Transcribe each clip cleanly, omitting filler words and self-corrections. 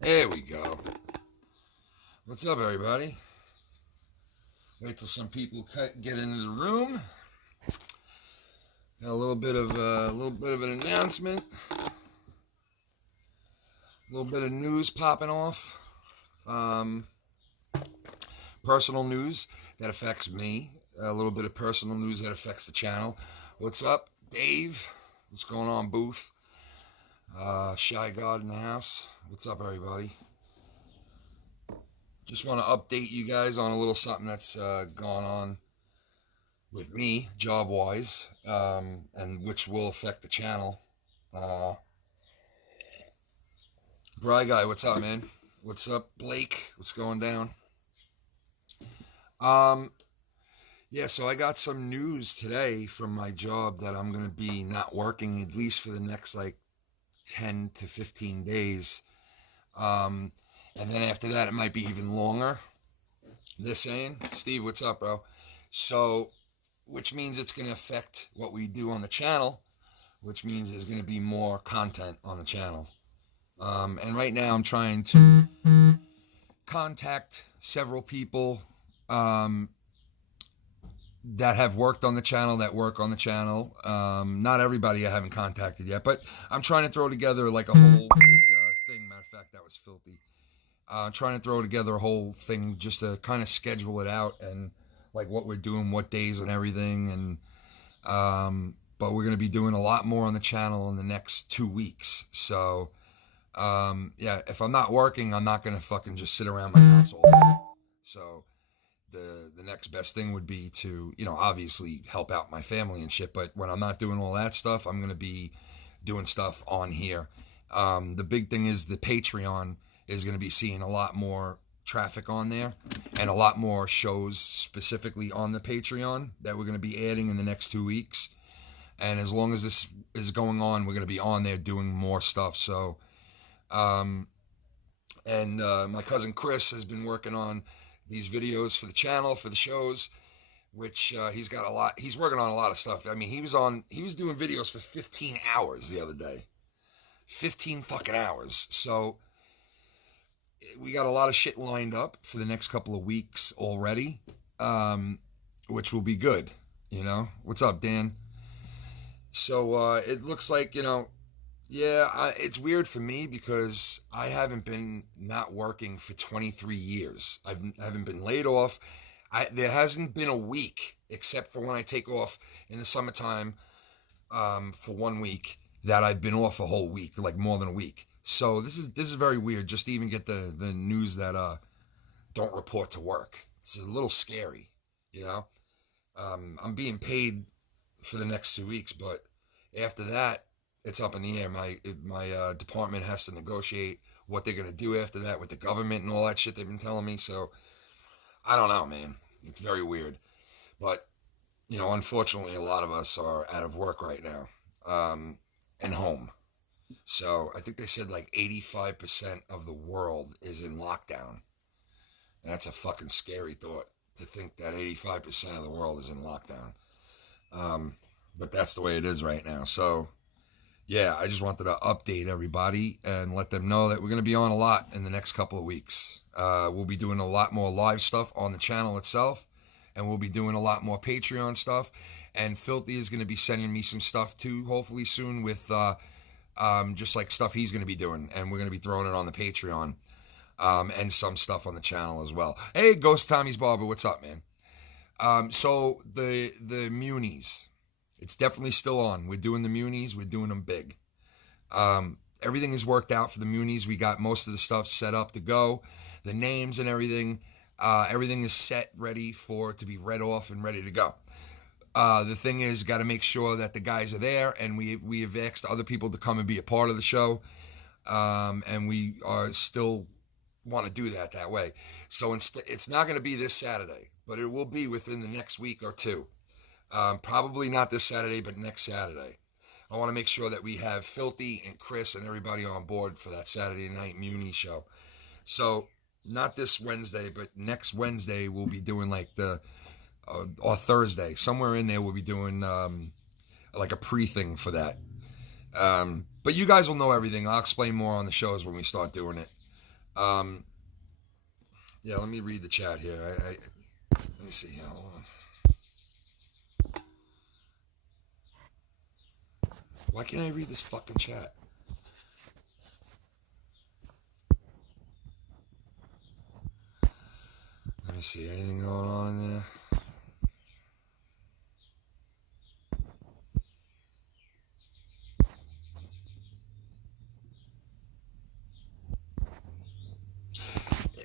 There we go. What's up, everybody? Wait till some people get into the room. Got a little bit of an announcement. A little bit of news popping off. Personal news that affects me. A little bit of personal news that affects the channel. What's up, Dave? What's going on, Booth? Shy God in the house. What's up, everybody? Just want to update you guys on a little something that's gone on with me, job-wise, and which will affect the channel. Bry Guy, what's up, man? What's up, Blake? What's going down? Yeah, so I got some news today from my job that I'm going to be not working at least for the next, 10 to 15 days. And then after that, it might be even longer. They're saying, Steve, what's up, bro? So, which means it's going to affect what we do on the channel, which means there's going to be more content on the channel. And right now, I'm trying to contact several people that have worked on the channel, that work on the channel. Not everybody I haven't contacted yet, but I'm trying to throw together like a whole big thing. Matter of fact, that was filthy. Trying to throw together a whole thing just to kind of schedule it out and like what we're doing, what days and everything. And but we're going to be doing a lot more on the channel in the next 2 weeks. So yeah, if I'm not working, I'm not going to fucking just sit around my house all day. So the next best thing would be to, obviously help out my family and shit. But when I'm not doing all that stuff, I'm going to be doing stuff on here. The big thing is the Patreon is going to be seeing a lot more traffic on there and a lot more shows specifically on the Patreon that we're going to be adding in the next 2 weeks. And as long as this is going on, we're going to be on there doing more stuff. So, my cousin Chris has been working on these videos for the channel, for the shows, which he's working on a lot of stuff. I mean, he was doing videos for 15 hours the other day. 15 fucking hours. So we got a lot of shit lined up for the next couple of weeks already, which will be good, What's up, Dan? So it looks like, it's weird for me because I haven't been not working for 23 years. I haven't been laid off. There hasn't been a week, except for when I take off in the summertime for 1 week, that I've been off a whole week, like more than a week. So this is very weird just to even get the news that don't report to work. It's a little scary, I'm being paid for the next 2 weeks, but after that, it's up in the air. My department has to negotiate what they're gonna do after that with the government and all that shit they've been telling me. So I don't know, man. It's very weird, but unfortunately, a lot of us are out of work right now, and home. So I think they said like 85% of the world is in lockdown. And that's a fucking scary thought to think that 85% of the world is in lockdown. But that's the way it is right now. So yeah, I just wanted to update everybody and let them know that we're going to be on a lot in the next couple of weeks. We'll be doing a lot more live stuff on the channel itself, and we'll be doing a lot more Patreon stuff. And Filthy is going to be sending me some stuff too, hopefully soon, with just like stuff he's going to be doing, and we're going to be throwing it on the Patreon, and some stuff on the channel as well. Hey, Ghost Tommy's Barber, what's up, man? So the Munies, it's definitely still on. We're doing the Munies. We're doing them big. Everything is worked out for the Munies. We got most of the stuff set up to go. The names and everything. Everything is set, ready to be read off and ready to go. The thing is, got to make sure that the guys are there, and we have asked other people to come and be a part of the show. And we are still want to do that way. So it's not going to be this Saturday, but it will be within the next week or two. Probably not this Saturday, but next Saturday. I want to make sure that we have Filthy and Chris and everybody on board for that Saturday night Muni show. So not this Wednesday, but next Wednesday we'll be doing like or Thursday, somewhere in there we'll be doing like a pre-thing for that. But you guys will know everything. I'll explain more on the shows when we start doing it. Um, yeah, let me read the chat here. Let me see here. Hold on. Why can't I read this fucking chat? Let me see. Anything going on in there?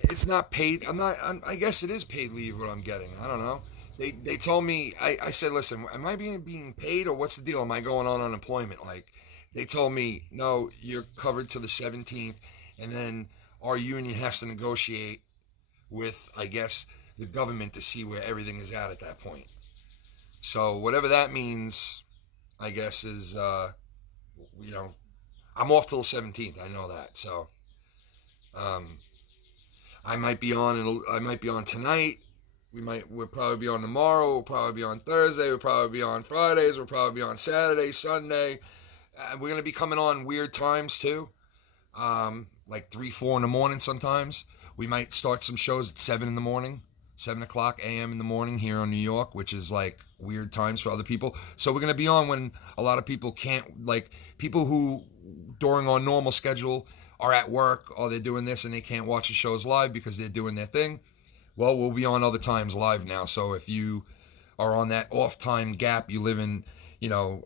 It's not paid. I'm not. I guess it is paid leave. What I'm getting. I don't know. They told me. I said, listen, am I being paid or what's the deal? Am I going on unemployment? Like, they told me, no, you're covered to the 17th, and then our union has to negotiate with, I guess, the government to see where everything is at that point. So whatever that means, I guess is, you know, I'm off till the 17th. I know that. So um, I might be on, and I might be on tonight. We'll probably be on tomorrow. We'll probably be on Thursday. We'll probably be on Fridays. We'll probably be on Saturday, Sunday. We're gonna be coming on weird times too, like 3, 4 in the morning sometimes. We might start some shows at 7 in the morning, 7 o'clock a.m. in the morning here in New York, which is like weird times for other people. So we're gonna be on when a lot of people can't, like people who during our normal schedule are at work or they're doing this and they can't watch the shows live because they're doing their thing. Well, we'll be on other times live now. So if you are on that off time gap, you live in,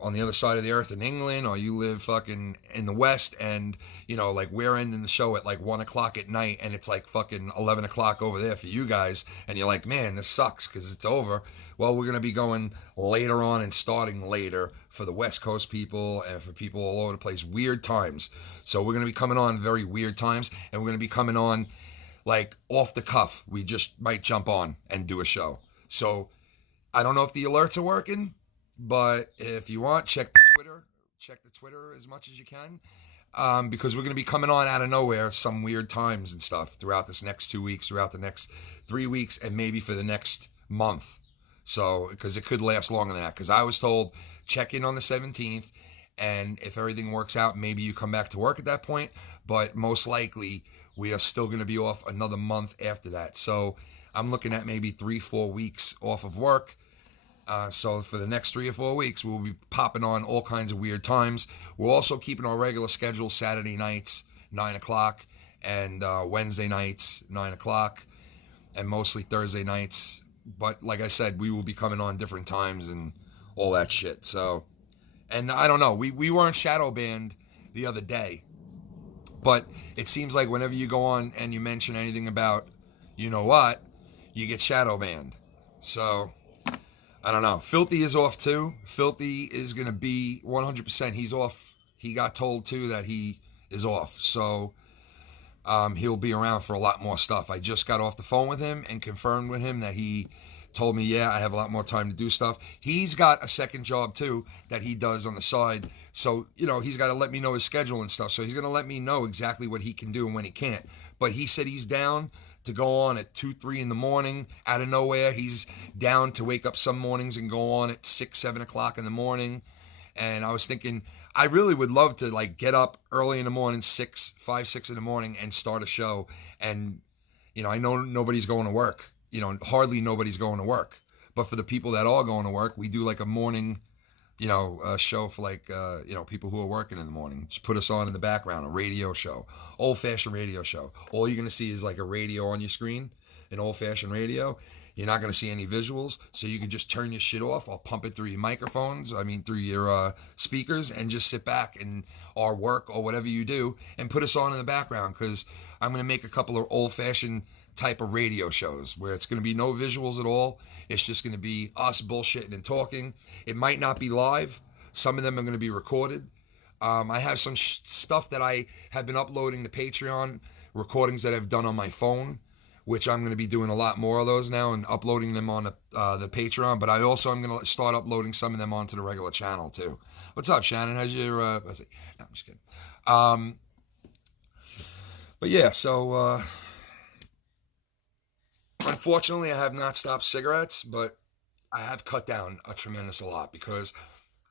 on the other side of the earth in England, or you live fucking in the West, and, like we're ending the show at like 1 o'clock at night, and it's like fucking 11 o'clock over there for you guys, and you're like, man, this sucks because it's over. Well, we're going to be going later on and starting later for the West Coast people and for people all over the place, weird times. So we're going to be coming on very weird times, and we're going to be coming on like off the cuff. We just might jump on and do a show. So I don't know if the alerts are working, but if you want, check the Twitter. Check the Twitter as much as you can, because we're going to be coming on out of nowhere some weird times and stuff throughout this next 2 weeks, throughout the next 3 weeks, and maybe for the next month. So, because it could last longer than that. Because I was told check in on the 17th, and if everything works out, maybe you come back to work at that point. But most likely, we are still going to be off another month after that. So I'm looking at maybe 3-4 weeks off of work. So for the next 3 or 4 weeks, we'll be popping on all kinds of weird times. We're also keeping our regular schedule Saturday nights, 9 o'clock, and Wednesday nights, 9 o'clock, and mostly Thursday nights. But like I said, we will be coming on different times and all that shit. So, and I don't know, we weren't shadow banned the other day, but it seems like whenever you go on and you mention anything about you know what, you get shadow banned. So I don't know. Filthy is off too. Filthy is going to be 100%. He's off. He got told too that he is off. So he'll be around for a lot more stuff. I just got off the phone with him and confirmed with him that he told me, yeah, I have a lot more time to do stuff. He's got a second job too that he does on the side. So, he's got to let me know his schedule and stuff. So he's going to let me know exactly what he can do and when he can't. But he said he's down to go on at 2, 3 in the morning out of nowhere. He's down to wake up some mornings and go on at 6, 7 o'clock in the morning. And I was thinking, I really would love to like get up early in the morning, 5, 6 in the morning, and start a show. And, I know nobody's going to work, hardly nobody's going to work. But for the people that are going to work, we do like a morning, a show for like, people who are working in the morning. Just put us on in the background, a radio show, old-fashioned radio show. All you're going to see is like a radio on your screen, an old-fashioned radio. You're not going to see any visuals, so you can just turn your shit off. I'll pump it through your microphones, through your speakers, and just sit back and or work or whatever you do and put us on in the background, because I'm going to make a couple of old-fashioned type of radio shows where it's going to be no visuals at all. It's just going to be us bullshitting and talking. It might not be live. Some of them are going to be recorded. I have some stuff that I have been uploading to Patreon, recordings that I've done on my phone, which I'm going to be doing a lot more of those now and uploading them on the Patreon. But I also am going to start uploading some of them onto the regular channel too. What's up, Shannon? How's your? No, I'm just kidding. But yeah, so unfortunately, I have not stopped cigarettes, but I have cut down a tremendous lot because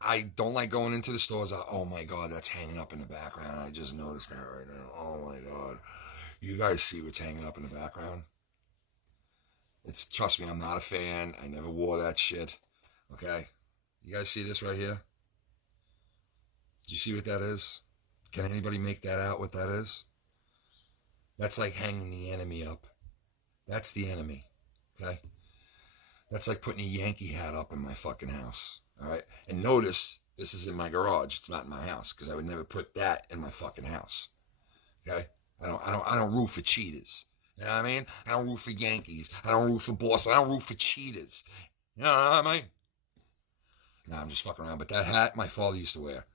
I don't like going into the stores. Oh my God, that's hanging up in the background. I just noticed that right now. Oh my God. You guys see what's hanging up in the background? It's, trust me, I'm not a fan. I never wore that shit. Okay? You guys see this right here? Do you see what that is? Can anybody make that out what that is? That's like hanging the enemy up. That's the enemy. Okay? That's like putting a Yankee hat up in my fucking house. All right? And notice this is in my garage. It's not in my house because I would never put that in my fucking house. Okay? I don't root for cheaters. You know what I mean? I don't root for Yankees. I don't root for Boston. I don't root for cheaters. You know what I mean? Nah, I'm just fucking around. But that hat my father used to wear.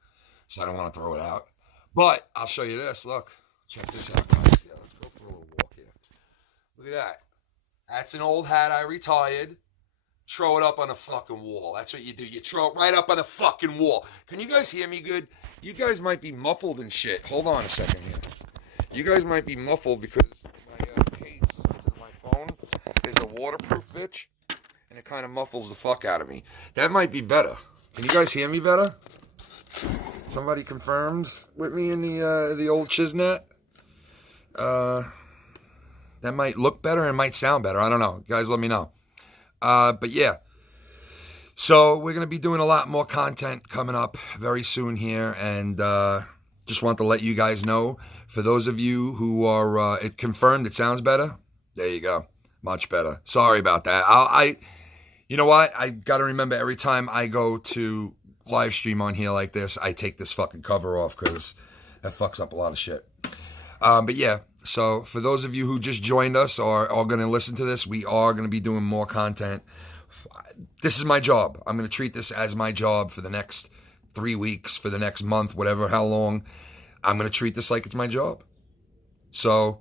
So I don't want to throw it out. But I'll show you this. Look. Check this out, guys. Yeah, let's go for a little walk here. Look at that. That's an old hat I retired. Throw it up on the fucking wall. That's what you do. You throw it right up on the fucking wall. Can you guys hear me good? You guys might be muffled and shit. Hold on a second here. You guys might be muffled because my case to my phone is a waterproof bitch, and it kind of muffles the fuck out of me. That might be better. Can you guys hear me better? Somebody confirmed with me in the old Chisnet. That might look better and might sound better. I don't know. Guys, let me know. But yeah. So we're going to be doing a lot more content coming up very soon here. And just want to let you guys know, for those of you who are it confirmed, it sounds better. There you go. Much better. Sorry about that. You know what? I got to remember every time I go to live stream on here like this, I take this fucking cover off because that fucks up a lot of shit. But yeah, so for those of you who just joined us or are going to listen to this, we are going to be doing more content. This is my job. I'm going to treat this as my job for the next 3 weeks, for the next month, whatever, how long. I'm going to treat this like it's my job. So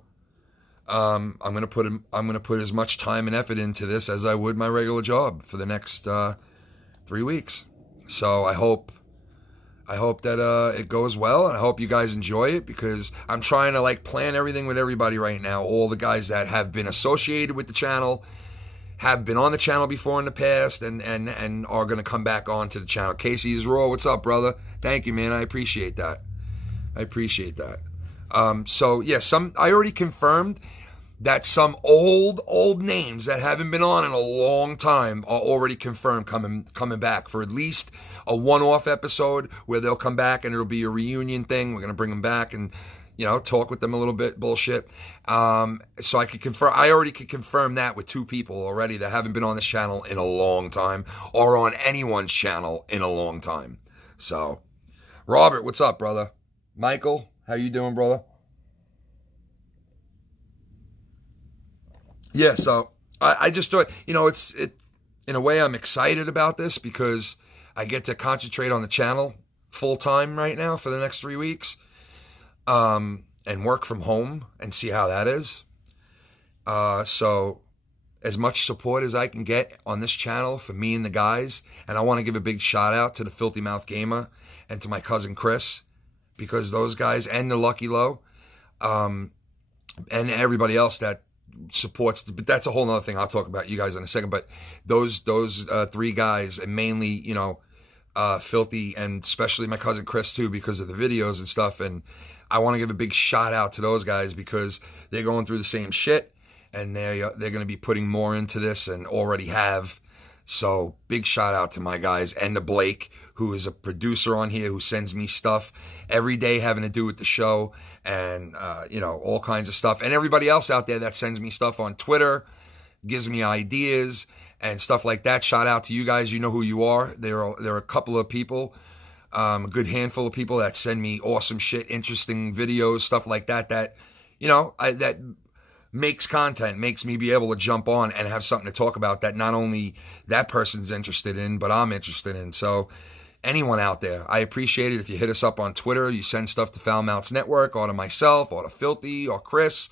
I'm going to put as much time and effort into this as I would my regular job for the next 3 weeks. So I hope that it goes well, and I hope you guys enjoy it, because I'm trying to like plan everything with everybody right now. All the guys that have been associated with the channel, have been on the channel before in the past, and are going to come back onto the channel. Casey's Raw, what's up, brother? Thank you, man. I appreciate that. So yeah, I already confirmed that some old names that haven't been on in a long time are already confirmed coming back for at least a one-off episode where they'll come back and it'll be a reunion thing. We're gonna bring them back and talk with them a little bit, bullshit. So I already could confirm that with 2 people already that haven't been on this channel in a long time or on anyone's channel in a long time. So, Robert, what's up, brother? Michael, how you doing, brother? Yeah, so I just thought, in a way I'm excited about this because I get to concentrate on the channel full time right now for the next 3 weeks, and work from home and see how that is. So as much support as I can get on this channel for me and the guys, and I want to give a big shout out to the Filthy Mouth Gamer and to my cousin Chris, because those guys and the Lucky Low, and everybody else that supports, but that's a whole nother thing. I'll talk about you guys in a second. But those 3 guys, and mainly Filthy, and especially my cousin Chris too, because of the videos and stuff. And I want to give a big shout out to those guys because they're going through the same shit, and they're going to be putting more into this and already have. So big shout out to my guys, and to Blake, who is a producer on here, who sends me stuff every day having to do with the show, and all kinds of stuff, and everybody else out there that sends me stuff on Twitter, gives me ideas and stuff like that. Shout out to you guys. You know who you are. There are a couple of people, a good handful of people that send me awesome shit, interesting videos, stuff like that. That that makes content, makes me be able to jump on and have something to talk about that not only that person's interested in, but I'm interested in. So anyone out there, I appreciate it if you hit us up on Twitter. You send stuff to Foul Mounts Network, or to myself, or to Filthy, or Chris,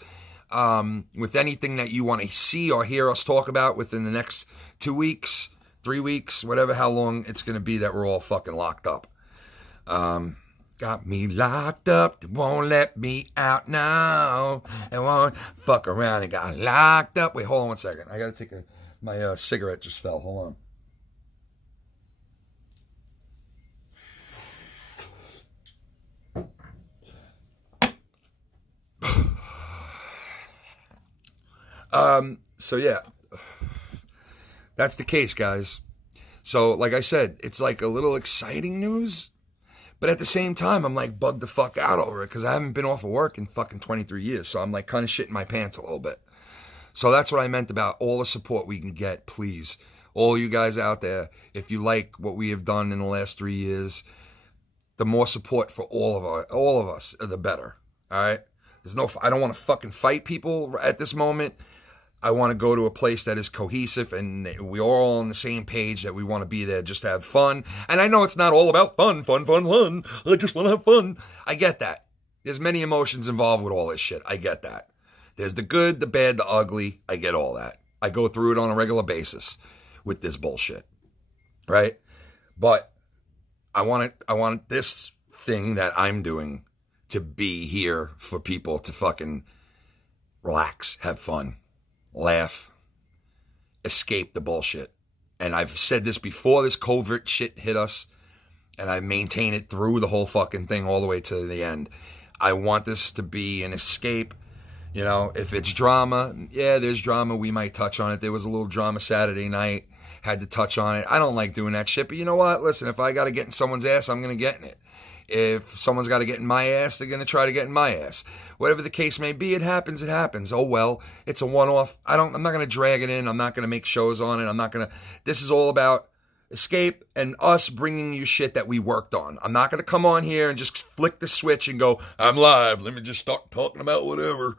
with anything that you want to see or hear us talk about within the next 2 weeks, 3 weeks, whatever, how long it's going to be that we're all fucking locked up. Got me locked up, they won't let me out now. They won't fuck around and got locked up. Wait, hold on 1 second. I got to take my cigarette just fell. Hold on. So yeah, that's the case, guys. So like I said, it's like a little exciting news, but at the same time, I'm like bugged the fuck out over it because I haven't been off of work in fucking 23 years. So I'm like kind of shitting my pants a little bit. So that's what I meant about all the support we can get, please. All you guys out there, if you like what we have done in the last 3 years, the more support for all of us, the better. All right. I don't want to fucking fight people at this moment. I want to go to a place that is cohesive and we're all on the same page that we want to be there just to have fun. And I know it's not all about fun. I just want to have fun. I get that. There's many emotions involved with all this shit. I get that. There's the good, the bad, the ugly. I get all that. I go through it on a regular basis with this bullshit. Right? But I want this thing that I'm doing to be here for people to fucking relax, have fun, laugh, escape the bullshit. And I've said this before this covert shit hit us, and I maintain it through the whole fucking thing all the way to the end. I want this to be an escape. You know, if it's drama, yeah, there's drama. We might touch on it. There was a little drama Saturday night. Had to touch on it. I don't like doing that shit, but you know what? Listen, if I got to get in someone's ass, I'm going to get in it. If someone's got to get in my ass, they're going to try to get in my ass. Whatever the case may be, it happens, it happens. Oh, well, it's a one-off. I'm not going to drag it in. I'm not going to make shows on it. This is all about escape and us bringing you shit that we worked on. I'm not going to come on here and just flick the switch and go, I'm live. Let me just start talking about whatever.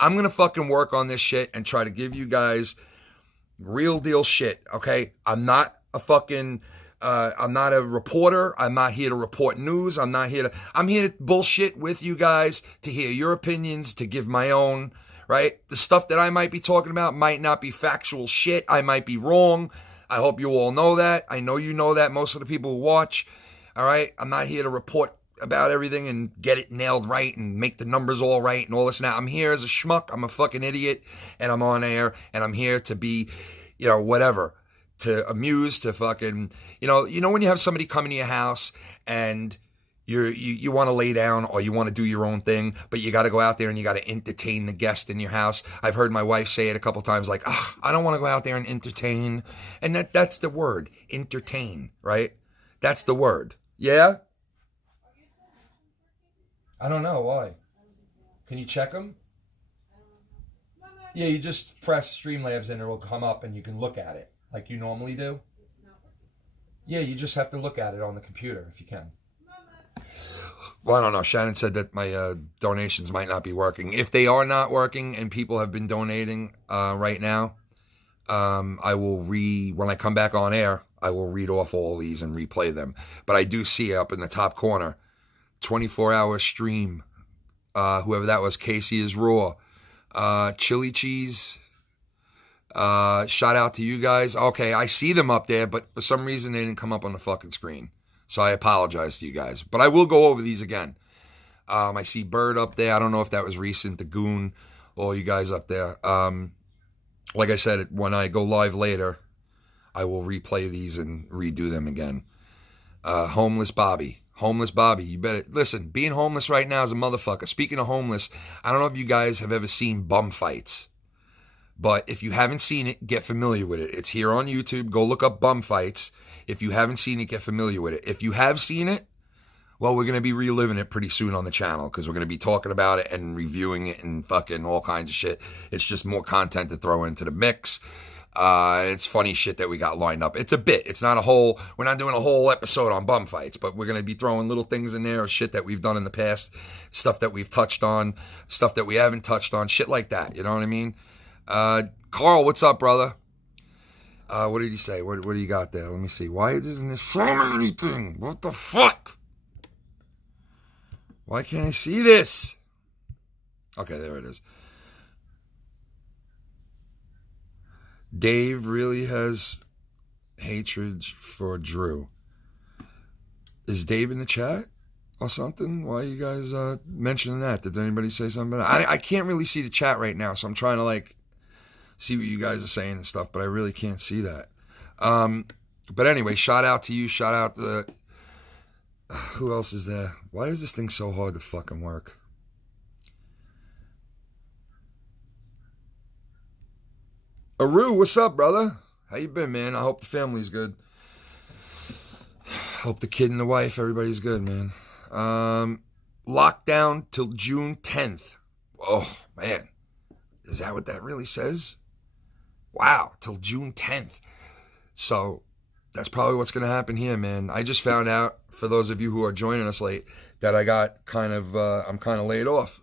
I'm going to fucking work on this shit and try to give you guys real deal shit, okay? I'm not a reporter. I'm not here to report news. I'm here to bullshit with you guys, to hear your opinions, to give my own, right? The stuff that I might be talking about might not be factual shit. I might be wrong. I hope you all know that. I know you know that, most of the people who watch, all right? I'm not here to report about everything and get it nailed right and make the numbers all right and all this and that. I'm here as a schmuck. I'm a fucking idiot, and I'm on air, and I'm here to be, whatever, to amuse, to fucking, you know when you have somebody come into your house and you want to lay down or you want to do your own thing, but you got to go out there and you got to entertain the guest in your house. I've heard my wife say it a couple times, like, I don't want to go out there and entertain. And that's the word, entertain, right? That's the word. Yeah? I don't know. Why? Can you check them? Yeah, you just press Streamlabs and it will come up and you can look at it like you normally do. Yeah, you just have to look at it on the computer if you can. Well, I don't know. Shannon said that my donations might not be working. If they are not working and people have been donating right now, I will when I come back on air, I will read off all these and replay them. But I do see up in the top corner, 24-hour stream. Whoever that was, Casey is Raw. Chili Cheese. Shout out to you guys. Okay, I see them up there, but for some reason they didn't come up on the fucking screen. So I apologize to you guys. But I will go over these again. I see Bird up there. I don't know if that was recent. The Goon. All you guys up there. Like I said, when I go live later, I will replay these and redo them again. Homeless Bobby. Homeless Bobby. You better... Listen, being homeless right now is a motherfucker. Speaking of homeless, I don't know if you guys have ever seen bum fights. But if you haven't seen it, get familiar with it. It's here on YouTube. Go look up bum fights. If you haven't seen it, get familiar with it. If you have seen it, well, we're going to be reliving it pretty soon on the channel because we're going to be talking about it and reviewing it and fucking all kinds of shit. It's just more content to throw into the mix. It's funny shit that we got lined up. It's a bit. It's not a whole... We're not doing a whole episode on bum fights, but we're going to be throwing little things in there of shit that we've done in the past, stuff that we've touched on, stuff that we haven't touched on, shit like that. You know what I mean? Carl, what's up, brother? What did he say? What do you got there? Let me see. Why isn't this showing anything? What the fuck? Why can't I see this? Okay, there it is. Dave really has hatred for Drew. Is Dave in the chat or something? Why are you guys mentioning that? Did anybody say something? I can't really see the chat right now, so I'm trying to see what you guys are saying and stuff, but I really can't see that. But anyway, shout out to you. Shout out to... Who else is there? Why is this thing so hard to fucking work? Aru, what's up, brother? How you been, man? I hope the family's good. Hope the kid and the wife, everybody's good, man. Lockdown till June 10th. Oh, man. Is that what that really says? Wow, till June 10th. So that's probably what's going to happen here, man. I just found out, for those of you who are joining us late, that I'm kind of laid off.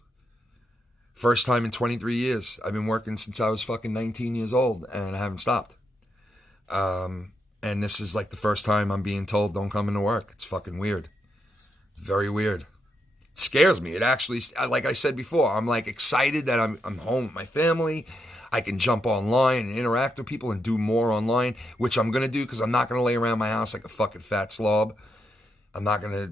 First time in 23 years. I've been working since I was fucking 19 years old, and I haven't stopped. And this is like the first time I'm being told don't come into work. It's fucking weird. It's very weird. It scares me. It actually, like I said before, I'm like excited that I'm home with my family. I can jump online and interact with people and do more online, which I'm going to do because I'm not going to lay around my house like a fucking fat slob. I'm not going to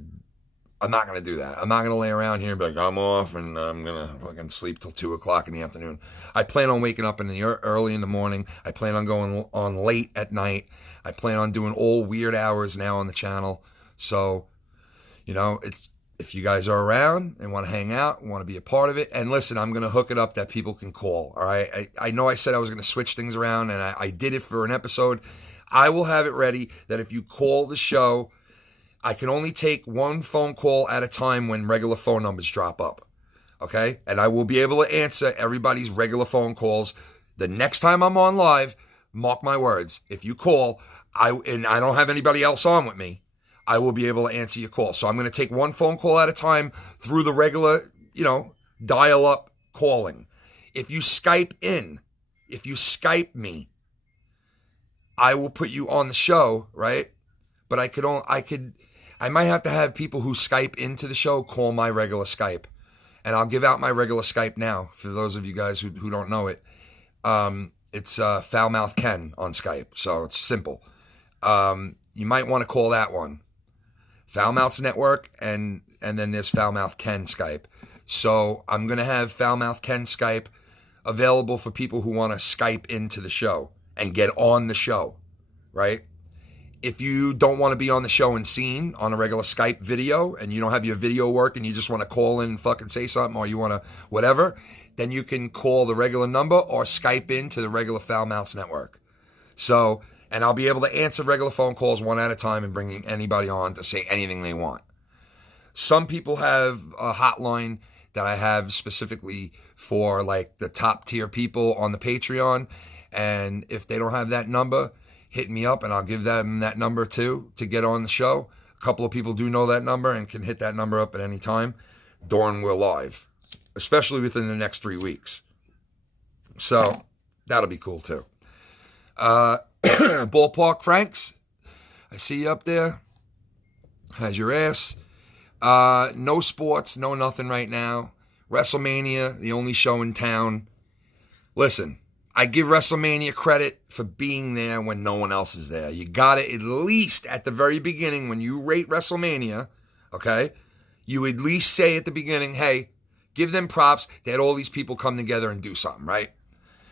do that. I'm not going to lay around here and be like, I'm off and I'm going to fucking sleep till 2 o'clock in the afternoon. I plan on waking up early in the morning. I plan on going on late at night. I plan on doing all weird hours now on the channel. So, if you guys are around and want to hang out, want to be a part of it, and listen, I'm going to hook it up that people can call, all right? I know I said I was going to switch things around, and I did it for an episode. I will have it ready that if you call the show, I can only take one phone call at a time when regular phone numbers drop up, okay? And I will be able to answer everybody's regular phone calls. The next time I'm on live, mark my words, if you call, and I don't have anybody else on with me, I will be able to answer your call. So I'm going to take one phone call at a time through the regular, dial-up calling. If you Skype me, I will put you on the show, right? But I might have to have people who Skype into the show call my regular Skype. And I'll give out my regular Skype now for those of you guys who don't know it. It's Foulmouth Ken on Skype, so it's simple. You might want to call that one. Foulmouth's network, and then there's Foulmouth Ken Skype. So I'm going to have Foulmouth Ken Skype available for people who want to Skype into the show and get on the show, right? If you don't want to be on the show and seen on a regular Skype video and you don't have your video work and you just want to call in and fucking say something or you want to whatever, then you can call the regular number or Skype into the regular Foulmouth's network. So, and I'll be able to answer regular phone calls one at a time and bring anybody on to say anything they want. Some people have a hotline that I have specifically for like the top tier people on the Patreon. And if they don't have that number, hit me up and I'll give them that number too to get on the show. A couple of people do know that number and can hit that number up at any time during we're live, especially within the next 3 weeks. So that'll be cool too. Ballpark Franks, I see you up there. How's your ass? No sports, no nothing right now. WrestleMania, the only show in town. Listen, I give WrestleMania credit for being there when no one else is there. You got it at least at the very beginning when you rate WrestleMania, okay? You at least say at the beginning, hey, give them props. They had all these people come together and do something, right?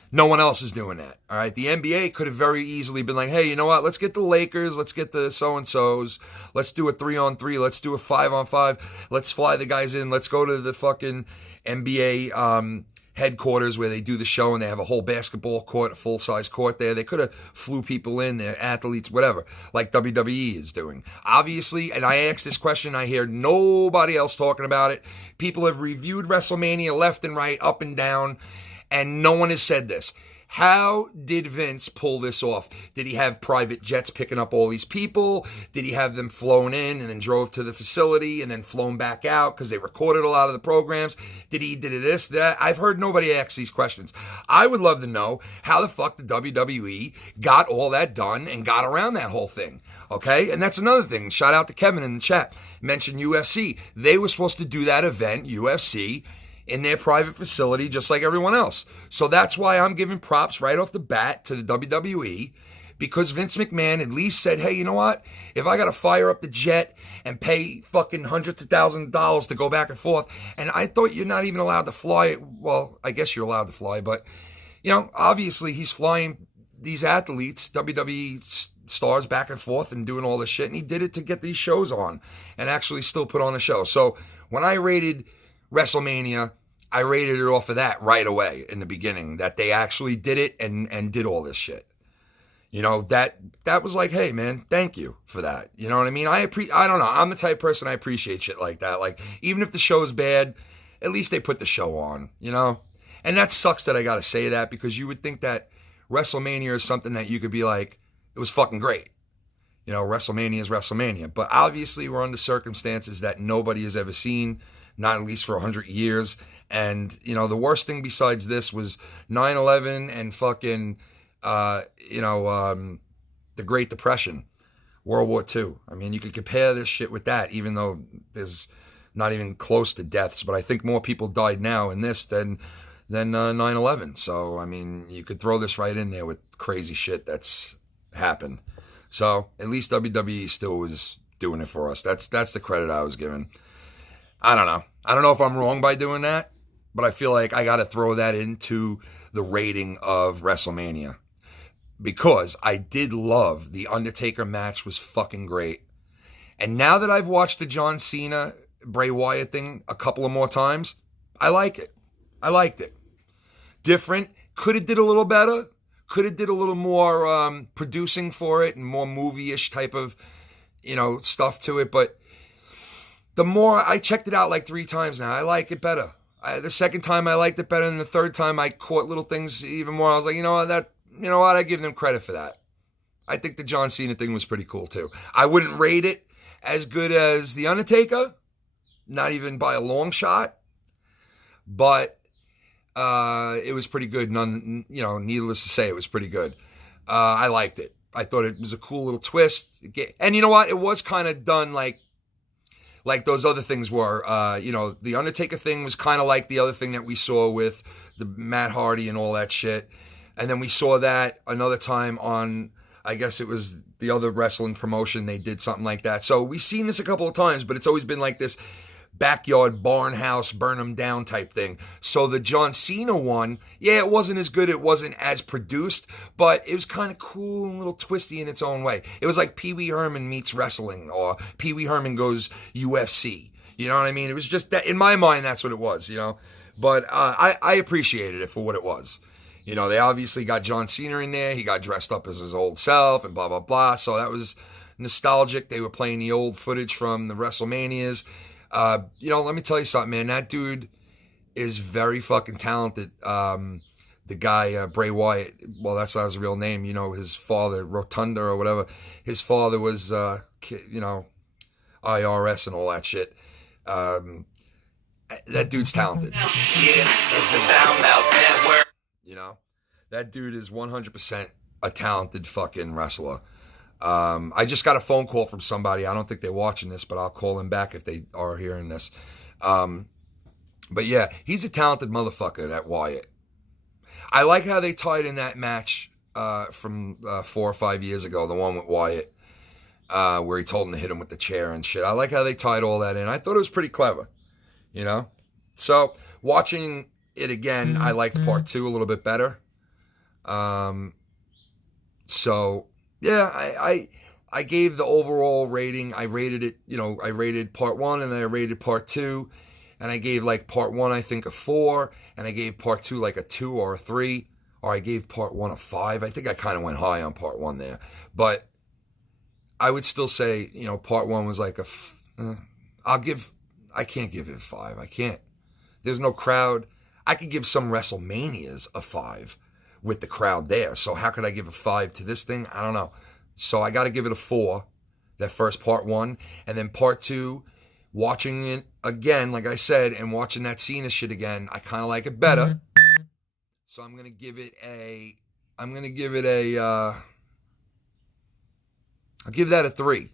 No one else is doing that, all right? The NBA could have very easily been like, hey, you know what? Let's get the Lakers. Let's get the so-and-sos. Let's do a 3-on-3. Let's do a 5-on-5. Let's fly the guys in. Let's go to the fucking NBA headquarters where they do the show and they have a whole basketball court, a full-size court there. They could have flew people in, their athletes, whatever, like WWE is doing. Obviously, and I asked this question, I hear nobody else talking about it. People have reviewed WrestleMania left and right, up and down, and no one has said this. How did Vince pull this off? Did he have private jets picking up all these people? Did he have them flown in and then drove to the facility and then flown back out because they recorded a lot of the programs? Did he this, that? I've heard nobody ask these questions. I would love to know how the fuck the WWE got all that done and got around that whole thing. Okay? And that's another thing. Shout out to Kevin in the chat. Mentioned UFC. They were supposed to do that event, UFC, in their private facility, just like everyone else. So that's why I'm giving props right off the bat to the WWE, because Vince McMahon at least said, hey, you know what? If I got to fire up the jet and pay fucking hundreds of thousands of dollars to go back and forth, and I thought you're not even allowed to fly, well, I guess you're allowed to fly, but, obviously he's flying these athletes, WWE stars, back and forth and doing all this shit, and he did it to get these shows on and actually still put on a show. So when I rated WrestleMania, I rated it off of that right away in the beginning, that they actually did it and did all this shit. You know, that was like, hey man, thank you for that. You know what I mean? I don't know. I'm the type of person, I appreciate shit like that. Like, even if the show's bad, at least they put the show on, you know? And that sucks that I gotta say that, because you would think that WrestleMania is something that you could be like, it was fucking great. You know, WrestleMania is WrestleMania. But obviously we're under circumstances that nobody has ever seen, not at least for 100 years. And, you know, the worst thing besides this was 9/11 and fucking, the Great Depression, World War II. I mean, you could compare this shit with that, even though there's not even close to deaths. But I think more people died now in this than 9/11. So, I mean, you could throw this right in there with crazy shit that's happened. So, at least WWE still was doing it for us. That's the credit I was given. I don't know. I don't know if I'm wrong by doing that, but I feel like I got to throw that into the rating of WrestleMania, because I did love the Undertaker match, was fucking great. And now that I've watched the John Cena Bray Wyatt thing a couple of more times, I like it. I liked it. Different. Could have did a little better. Could have did a little more producing for it and more movie-ish type of, stuff to it. But the more I checked it out like 3 times now, I like it better. The second time I liked it better, and the third time I caught little things even more. I was like, you know what? I give them credit for that. I think the John Cena thing was pretty cool too. I wouldn't rate it as good as The Undertaker, not even by a long shot, but it was pretty good. Needless to say, it was pretty good. I liked it. I thought it was a cool little twist. And you know what? It was kind of done like those other things were. The Undertaker thing was kind of like the other thing that we saw with the Matt Hardy and all that shit. And then we saw that another time on, I guess it was the other wrestling promotion. They did something like that. So we've seen this a couple of times, but it's always been like this backyard barn house, burn them down type thing. So the John Cena one, yeah, it wasn't as good. It wasn't as produced, but it was kind of cool and a little twisty in its own way. It was like Pee Wee Herman meets wrestling, or Pee Wee Herman goes UFC. You know what I mean? It was just that, in my mind, that's what it was, But I appreciated it for what it was. They obviously got John Cena in there. He got dressed up as his old self and blah, blah, blah. So that was nostalgic. They were playing the old footage from the WrestleManias. Let me tell you something, man. That dude is very fucking talented. The guy, Bray Wyatt, well, that's not his real name. His father, Rotunda or whatever. His father was, IRS and all that shit. That dude's talented. That dude is 100% a talented fucking wrestler. I just got a phone call from somebody. I don't think they're watching this, but I'll call them back if they are hearing this. But yeah, he's a talented motherfucker, that Wyatt. I like how they tied in that match from 4 or 5 years ago, the one with Wyatt, where he told him to hit him with the chair and shit. I like how they tied all that in. I thought it was pretty clever, So watching it again, I liked part 2 a little bit better. I gave the overall rating. I rated it, I rated part 1 and then I rated part 2. And I gave like part 1, I think, a 4. And I gave part 2 like a 2 or a 3. Or I gave part 1 a 5. I think I kind of went high on part 1 there. But I would still say, part 1 was like I can't give it a 5. I can't. There's no crowd. I could give some WrestleManias a 5 with the crowd there. So how could I give a 5 to this thing? I don't know. So I got to give it a 4, that first part 1. And then part 2, watching it again, like I said, and watching that Cena shit again, I kind of like it better. So I'm going to give it I'll give that a 3.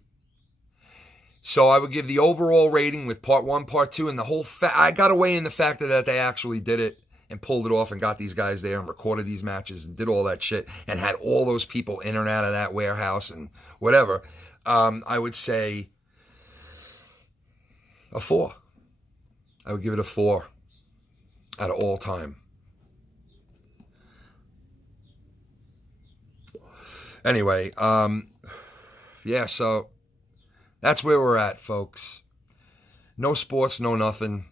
So I would give the overall rating with part 1, part 2, and the whole I got away in the fact that they actually did it and pulled it off and got these guys there and recorded these matches and did all that shit and had all those people in and out of that warehouse and whatever. I would say a 4. I would give it a 4 out of all time. Anyway, so that's where we're at, folks. No sports, no nothing.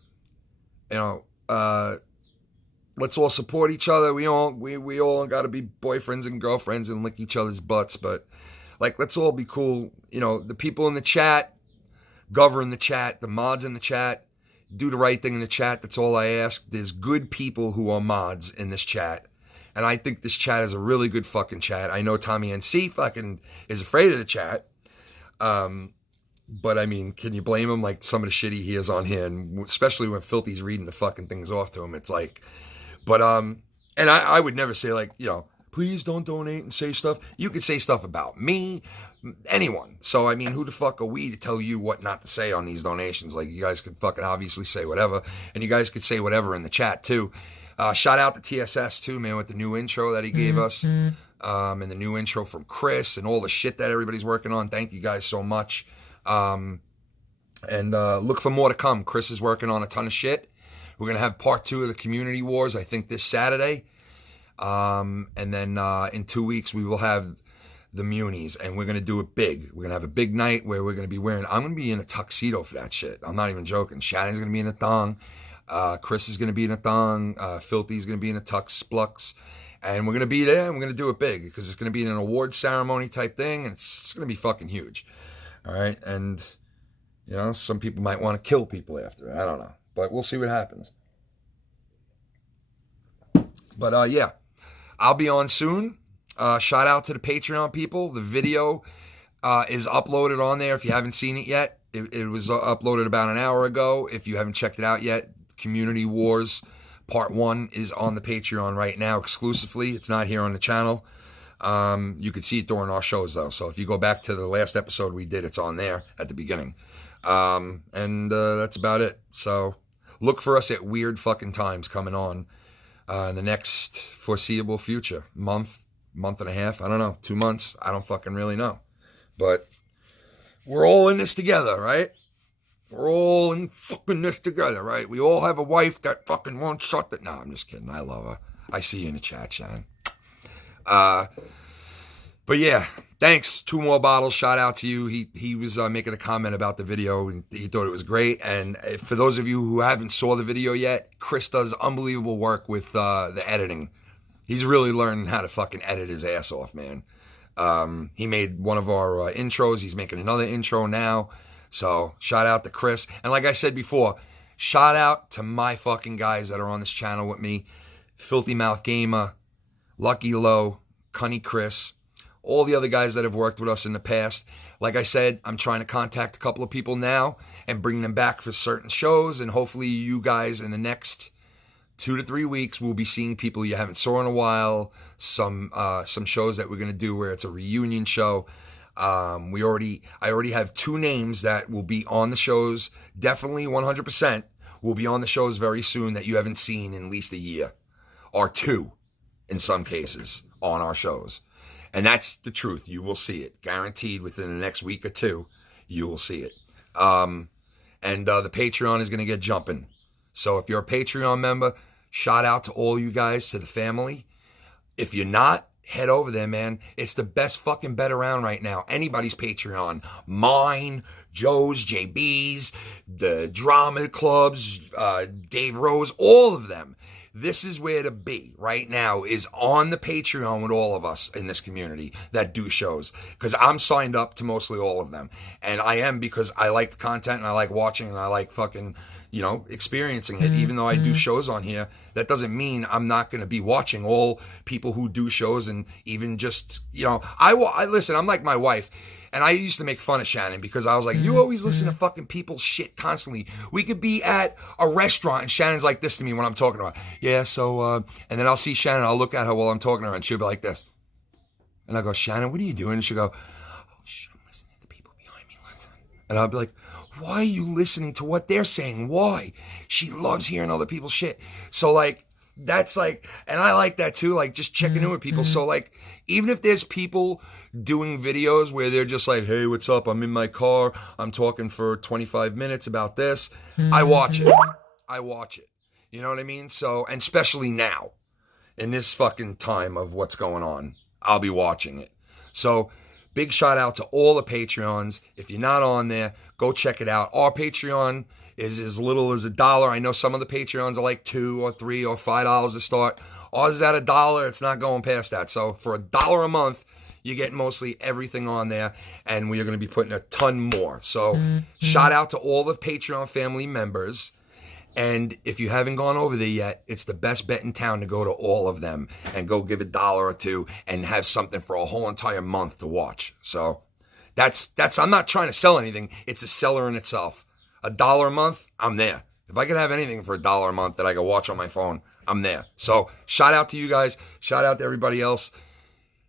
let's all support each other. We all got to be boyfriends and girlfriends and lick each other's butts, but like, let's all be cool. You know, the people in the chat, govern the chat, the mods in the chat, do the right thing in the chat. That's all I ask. There's good people who are mods in this chat. And I think this chat is a really good fucking chat. I know Tommy NC fucking is afraid of the chat. But I mean, can you blame him? Like, some of the shit he hears on here, and especially when Filthy's reading the fucking things off to him, it's like, but, and I would never say, like, you know, please don't donate and say stuff. You could say stuff about me, anyone. So, I mean, who the fuck are we to tell you what not to say on these donations? Like, you guys could fucking obviously say whatever, and you guys could say whatever in the chat, too. Shout out to TSS, too, man, with the new intro that he gave us, and the new intro from Chris, and all the shit that everybody's working on. Thank you guys so much. And look for more to come. Chris is working on a ton of shit. We're going to have part 2 of the Community Wars, I think, this Saturday. And then in 2 weeks, we will have the Munies, and we're going to do it big. We're going to have a big night where we're going to be wearing, I'm going to be in a tuxedo for that shit. I'm not even joking. Shannon's going to be in a thong. Chris is going to be in a thong. Filthy's going to be in a tux splux. And we're going to be there, and we're going to do it big, because it's going to be an award ceremony type thing, and it's going to be fucking huge. All right, and, you know, some people might want to kill people after it. I don't know, but we'll see what happens. But, yeah, I'll be on soon. Shout out to the Patreon people. The video is uploaded on there if you haven't seen it yet. It was uploaded about an hour ago. If you haven't checked it out yet, Community Wars Part 1 is on the Patreon right now exclusively. It's not here on the channel. You could see it during our shows, though. So if you go back to the last episode we did, it's on there at the beginning. And that's about it. So look for us at weird fucking times coming on in the next foreseeable future. Month and a half. I don't know. 2 months. I don't fucking really know. But we're all in this together, right? We're all in fucking this together, right? We all have a wife that fucking won't shut the... No, I'm just kidding. I love her. I see you in the chat, Shan. But yeah, thanks. 2 more bottles. Shout out to you. He was making a comment about the video, and he thought it was great. And for those of you who haven't saw the video yet, Chris does unbelievable work with the editing. He's really learning how to fucking edit his ass off, man. He made one of our intros. He's making another intro now. So shout out to Chris. And like I said before, shout out to my fucking guys that are on this channel with me. Filthy Mouth Gamer, Lucky Low, Cunny Chris, all the other guys that have worked with us in the past. Like I said, I'm trying to contact a couple of people now and bring them back for certain shows. And hopefully you guys in the next 2 to 3 weeks, we'll be seeing people you haven't saw in a while. Some shows that we're going to do where it's a reunion show. I already have 2 names that will be on the shows. Definitely 100% will be on the shows very soon that you haven't seen in at least a year or 2 in some cases on our shows. And that's the truth. You will see it. Guaranteed within the next week or 2, you will see it. And the Patreon is going to get jumping. So if you're a Patreon member, shout out to all you guys, to the family. If you're not, head over there, man. It's the best fucking bet around right now. Anybody's Patreon. Mine, Joe's, JB's, the Drama Clubs, Dave Rose, all of them. This is where to be right now, is on the Patreon with all of us in this community that do shows. Because I'm signed up to mostly all of them. And I am, because I like the content and I like watching and I like fucking, you know, experiencing it. Even though I do shows on here, that doesn't mean I'm not going to be watching all people who do shows. And even just, you know, I listen, I'm like my wife. And I used to make fun of Shannon because I was like, you always listen to fucking people's shit constantly. We could be at a restaurant and Shannon's like this to me when I'm talking to her. Yeah, so, and then I'll see Shannon, I'll look at her while I'm talking to her and she'll be like this. And I go, Shannon, what are you doing? And she'll go, oh shit, I'm listening to people behind me, listen. And I'll be like, why are you listening to what they're saying? Why? She loves hearing other people's shit. So like, that's like, and I like that too, like just checking in with people. So like, even if there's people doing videos where they're just like, hey, what's up? I'm in my car. I'm talking for 25 minutes about this. I watch it. You know what I mean? So, and especially now in this fucking time of what's going on, I'll be watching it. So big shout out to all the Patreons. If you're not on there, go check it out. Our Patreon is as little as $1. I know some of the Patreons are like $2 or $3 or $5 to start. Ours is at $1. It's not going past that. So for $1 a month, you get mostly everything on there, and we are going to be putting a ton more. So shout out to all the Patreon family members. And if you haven't gone over there yet, it's the best bet in town to go to all of them and go give $1 or $2 and have something for a whole entire month to watch. So that's I'm not trying to sell anything. It's a seller in itself. $1 a month, I'm there. If I could have anything for $1 a month that I could watch on my phone, I'm there. So shout out to you guys. Shout out to everybody else.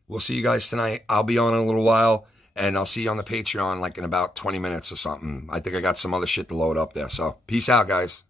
We'll see you guys tonight. I'll be on in a little while, and I'll see you on the Patreon like in about 20 minutes or something. I think I got some other shit to load up there. So peace out, guys.